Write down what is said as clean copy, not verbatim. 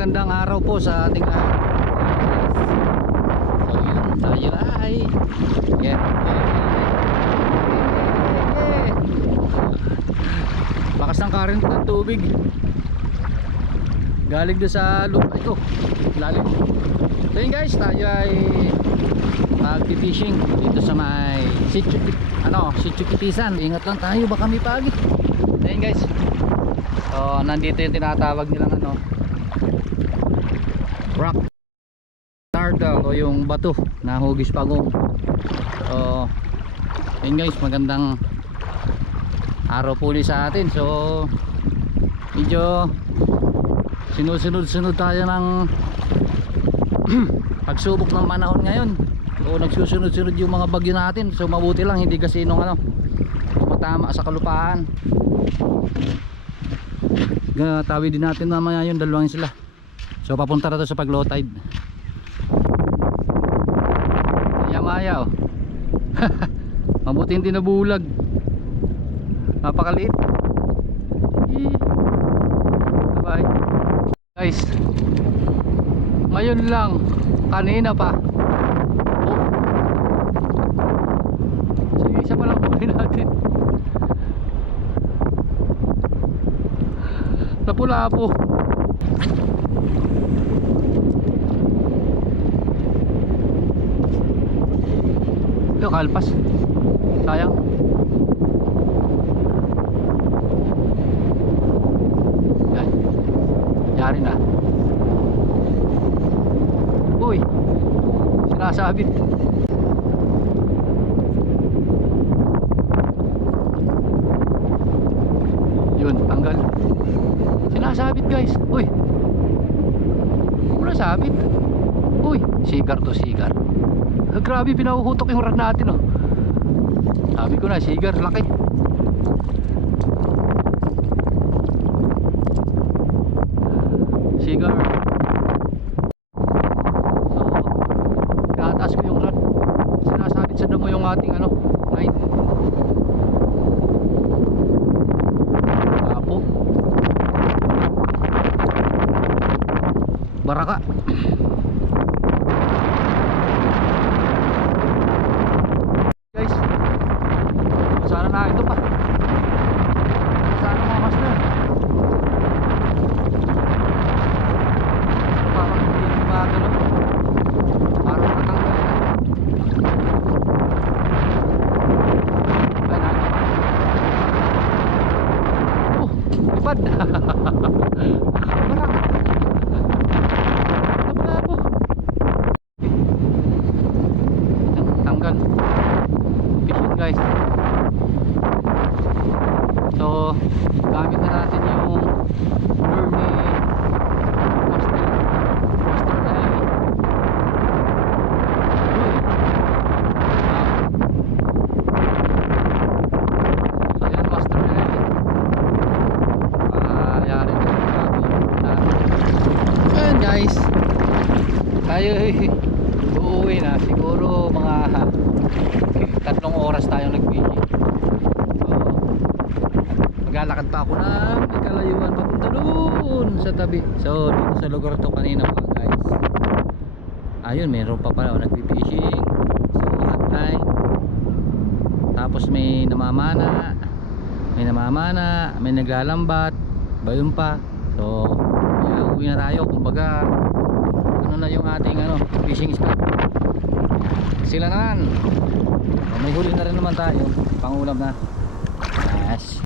magandang araw po sa ating so yun, tayo ay lakas ng current ng tubig galing doon sa lupa ito lalim. So yun guys, tayo ay mag-fishing dito sa may Sitio Kitisan. Ingat lang tayo, baka may pagi. Ayun guys, so nandito yung tinatawag nilang rock turtle o yung bato na hugis pagong. So ayun guys, magandang araw po ulit sa atin. So medyo sunod tayo ng pagsubok ng panahon ngayon. So nagsusunod-sunod yung mga bagyo natin. So mabuti lang hindi kasi nung tumatama sa kalupaan. Tawid din natin mamaya yung dalawang sila. So papunta na to sa pag low tide. Maya oh. Mabuti hindi nabulag. Napakaliit. Bye guys. Ngayon lang, kanina pa. So isa pa lang huli natin. Lapu-lapo. Ito kalpas. Sayang. Yan. Yari na. Uy, sinasabit. Yun, tanggal. Sinasabit guys. Uy, wala sabit. Uy, sigar to sigar. Grabe, pinahuhutok yung rod natin oh. Sabi ko na, sigar, laki. Sigar. Taas ko yung rod, sinasabit sa damo yung ating line. Apo baraka. Guys, sana na ito pa, sana mga master. Parang hindi magano, parang natanggal. Oh, ipad. Barang. Labo-labo. Tanggal. Fishing guys. So, gamit na natin yung lure ni Master Eli. Ayan, Master Eli. Yari na. Ayan guys, tayo uuwi na. Siguro mga 3 oras tayong nag-fishing. So, maglalakad pa ako ng may kalayuan papunta doon sa tabi. So dito sa lugar to kanina mga guys, ayun, meron pa pala nag-fishing. So hotline. Tapos may namamana, may naglalambat, bayun pa. So uwi na tayo, kumbaga na yung ating fishing spot. Sila naman, may huli na rin naman tayo, pangulam na. Yes.